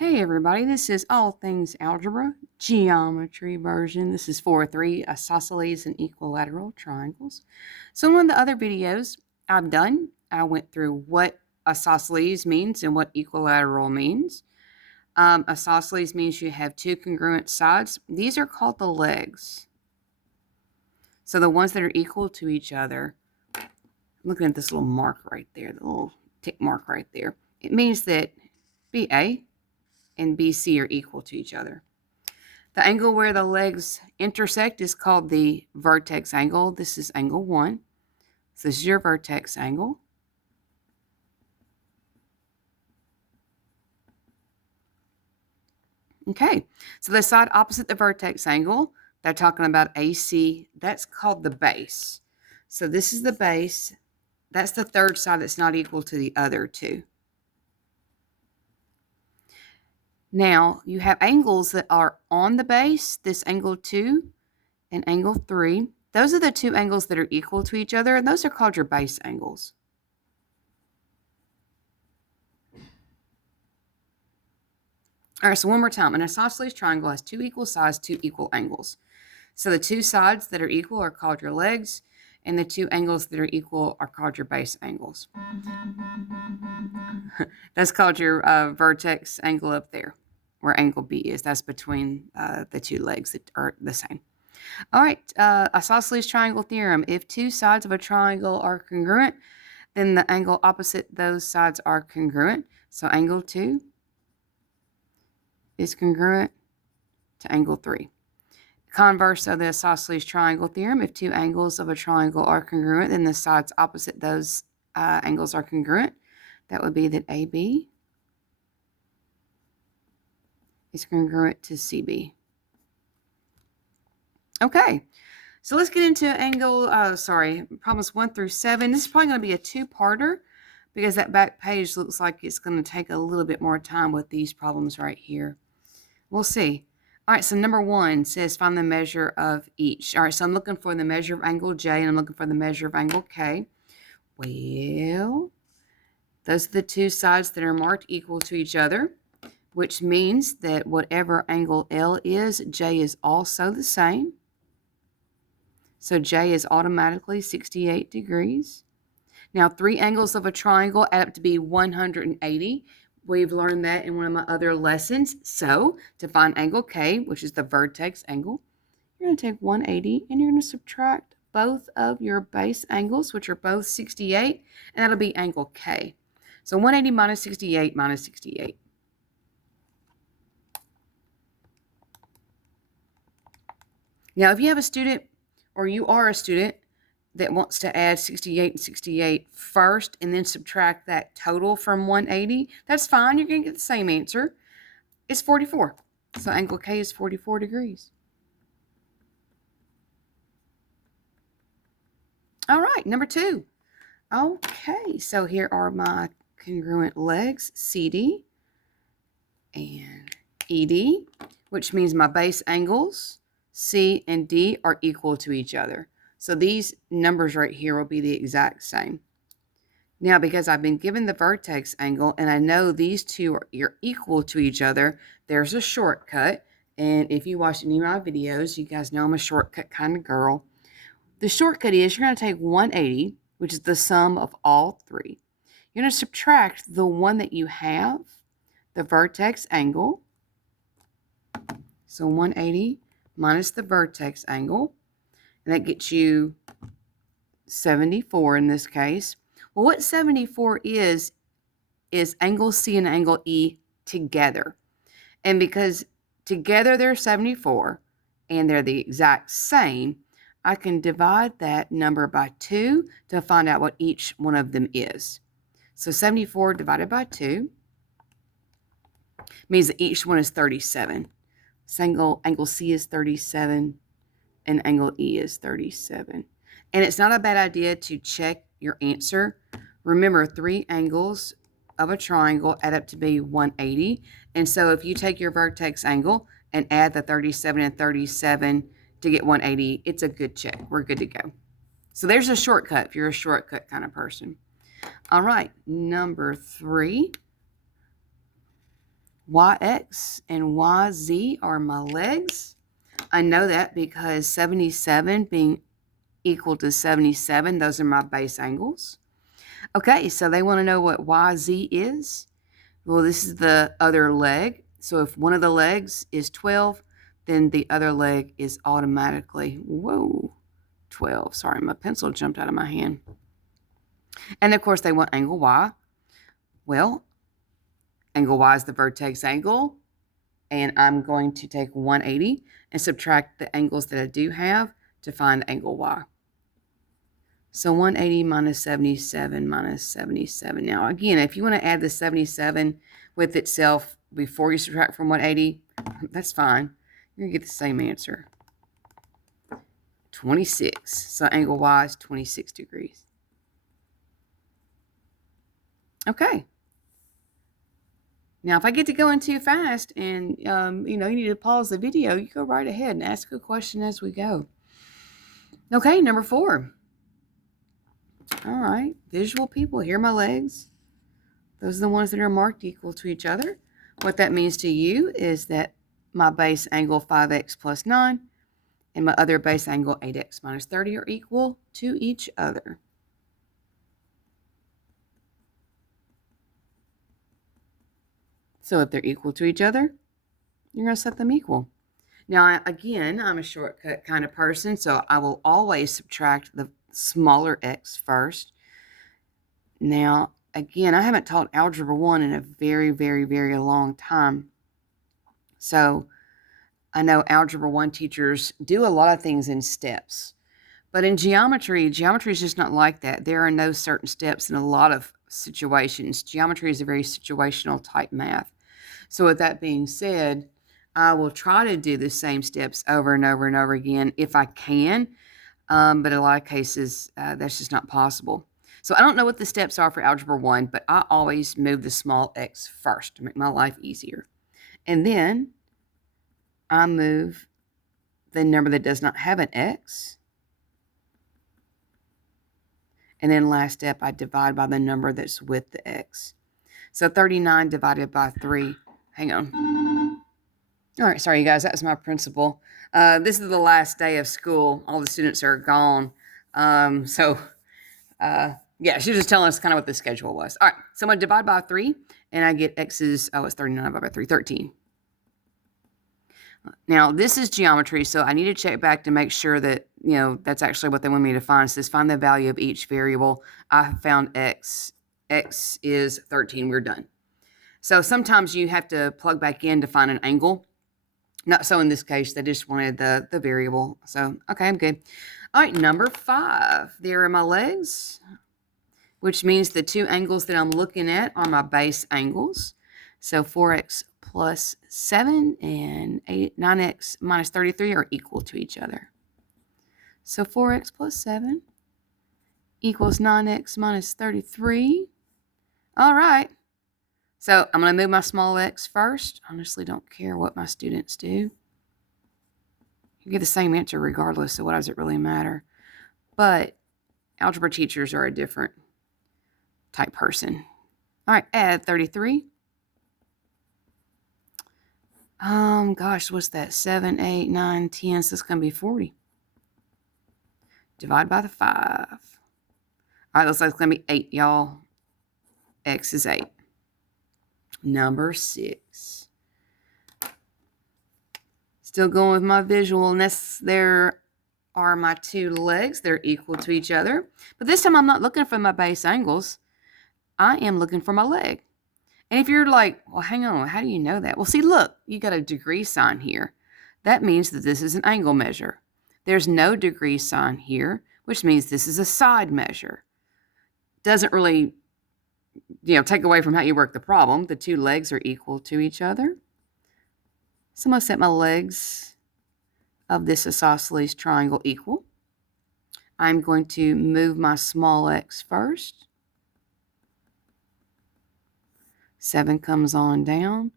Hey everybody, this is All Things Algebra, Geometry version. This is 4-3, Isosceles and Equilateral triangles. So in one of the other videos I've done, I went through what isosceles means and what equilateral means. Isosceles means you have two congruent sides. These are called the legs. So the ones that are equal to each other, I'm looking at this little mark right there, the little tick mark right there. It means that BA and BC are equal to each other. The angle where the legs intersect is called the vertex angle. This is angle 1. So this is your vertex angle. Okay, so the side opposite the vertex angle, they're talking about AC. That's called the base. So this is the base. That's the third side that's not equal to the other two. Now, you have angles that are on the base, this angle 2 and angle 3. Those are the two angles that are equal to each other, and those are called your base angles. All right, so one more time. An isosceles triangle has two equal sides, two equal angles. So the two sides that are equal are called your legs, and the two angles that are equal are called your base angles. That's called your vertex angle up there, where angle B is. That's between the two legs that are the same. All right, isosceles triangle theorem. If two sides of a triangle are congruent, then the angle opposite those sides are congruent. So angle 2 is congruent to angle 3. Converse of the isosceles triangle theorem. If two angles of a triangle are congruent, then the sides opposite those angles are congruent. That would be that AB is congruent to CB. Okay, so let's get into problems 1 through 7. This is probably going to be a two-parter because that back page looks like it's going to take a little bit more time with these problems right here. We'll see. All right, so number 1 says find the measure of each. All right, so I'm looking for the measure of angle J and I'm looking for the measure of angle K. Well, those are the two sides that are marked equal to each other, which means that whatever angle L is, J is also the same. So J is automatically 68 degrees. Now, three angles of a triangle add up to be 180. We've learned that in one of my other lessons. So to find angle K, which is the vertex angle, you're going to take 180 and you're going to subtract both of your base angles, which are both 68, and that'll be angle K. So 180 minus 68 minus 68. Now, if you have a student or you are a student that wants to add 68 and 68 first and then subtract that total from 180, that's fine. You're going to get the same answer. It's 44. So angle K is 44 degrees. All right, number 2. Okay, so here are my congruent legs, CD and ED, which means my base angles, C and D, are equal to each other. So these numbers right here will be the exact same. Now, because I've been given the vertex angle and I know these two are equal to each other, there's a shortcut. And if you watch any of my videos, you guys know I'm a shortcut kind of girl. The shortcut is you're going to take 180, which is the sum of all three. You're going to subtract the one that you have, the vertex angle. So 180 minus the vertex angle. And that gets you 74 in this case. Well, what 74 is angle C and angle E together. And because together they're 74 and they're the exact same, I can divide that number by 2 to find out what each one of them is. So 74 divided by 2 means that each one is 37. So angle C is 37 and angle E is 37. And it's not a bad idea to check your answer. Remember, three angles of a triangle add up to be 180. And so if you take your vertex angle and add the 37 and 37 to get 180, it's a good check. We're good to go. So there's a shortcut if you're a shortcut kind of person. All right, number 3. YX and YZ are my legs. I know that because 77 being equal to 77, those are my base angles. Okay, so they want to know what YZ is. Well, this is the other leg. So if one of the legs is 12, then the other leg is automatically, 12. Sorry, my pencil jumped out of my hand. And of course, they want angle Y. Well, angle Y is the vertex angle. And I'm going to take 180 and subtract the angles that I do have to find angle Y. So 180 minus 77 minus 77. Now, again, if you want to add the 77 with itself before you subtract from 180, that's fine. You're going to get the same answer. 26. So angle Y is 26 degrees. Okay. Now, if I get to going too fast and, you need to pause the video, you go right ahead and ask a question as we go. Okay, number 4. All right, visual people, here are my legs. Those are the ones that are marked equal to each other. What that means to you is that my base angle 5x plus 9 and my other base angle 8x minus 30 are equal to each other. So if they're equal to each other, you're going to set them equal. Now, again, I'm a shortcut kind of person, so I will always subtract the smaller x first. Now, again, I haven't taught Algebra 1 in a very, very, very long time. So I know Algebra 1 teachers do a lot of things in steps. But in geometry is just not like that. There are no certain steps in a lot of situations. Geometry is a very situational type math. So with that being said, I will try to do the same steps over and over and over again if I can. But in a lot of cases, that's just not possible. So I don't know what the steps are for Algebra 1, but I always move the small x first to make my life easier. And then I move the number that does not have an x. And then last step, I divide by the number that's with the x. So 39 divided by 3. Hang on. All right, sorry, you guys. That was my principal. This is the last day of school. All the students are gone. Yeah, she was just telling us kind of what the schedule was. All right, so I'm going to divide by 3, and I get x's, it's 39 divided by 3, 13. Now, this is geometry, so I need to check back to make sure that, that's actually what they want me to find. It says find the value of each variable. I found x. X is 13. We're done. So sometimes you have to plug back in to find an angle. Not so in this case. They just wanted the variable. So, okay, I'm good. All right, number 5. There are my legs, which means the two angles that I'm looking at are my base angles. So 4x plus 7 and 9x minus 33 are equal to each other. So 4x plus 7 equals 9x minus 33. All right. So I'm going to move my small x first. Honestly, don't care what my students do. You get the same answer regardless, so what does it really matter? But algebra teachers are a different type person. All right, add 33. Gosh, what's that? 7, 8, 9, 10. So it's going to be 40. Divide by the 5. All right, looks like it's going to be 8, y'all. X is 8. Number 6. Still going with my visual, and there are my two legs. They're equal to each other. But this time I'm not looking for my base angles. I am looking for my leg. And if you're like, well, hang on, how do you know that? Well, see, look, you got a degree sign here. That means that this is an angle measure. There's no degree sign here, which means this is a side measure. Doesn't really, take away from how you work the problem. The two legs are equal to each other. So I'm going to set my legs of this isosceles triangle equal. I'm going to move my small x first. 7 comes on down.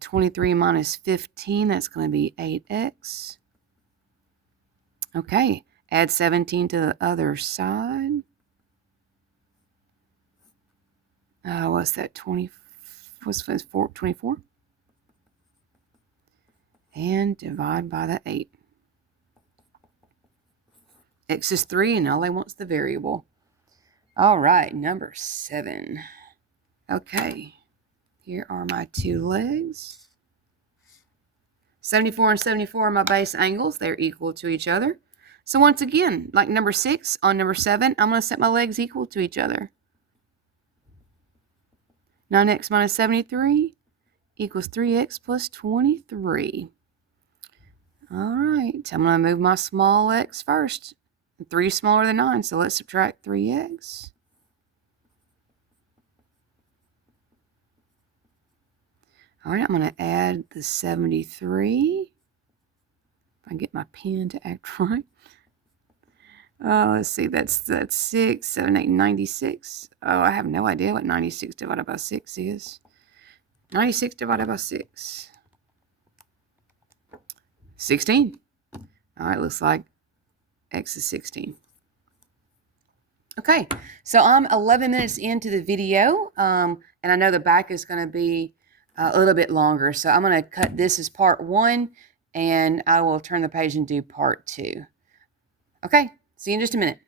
23 minus 15, that's going to be 8x. Okay, add 17 to the other side. What's that, 24? and divide by the 8. X is 3, and all I want is the variable. All right, number 7. Okay, here are my 2 legs. 74 and 74 are my base angles. They're equal to each other. So once again, like number 6, on number 7, I'm going to set my legs equal to each other. 9x minus 73 equals 3x plus 23. All right, I'm going to move my small x first. 3 is smaller than 9, so let's subtract 3x. All right, I'm going to add the 73. If I get my pen to act right. Let's see, that's 6, 7, 8, 96. Oh, I have no idea what 96 divided by 6 is. 96 divided by 6. 16. All right, looks like x is 16. Okay, so I'm 11 minutes into the video, and I know the back is going to be a little bit longer, so I'm going to cut this as part 1, and I will turn the page and do part 2. Okay, see you in just a minute.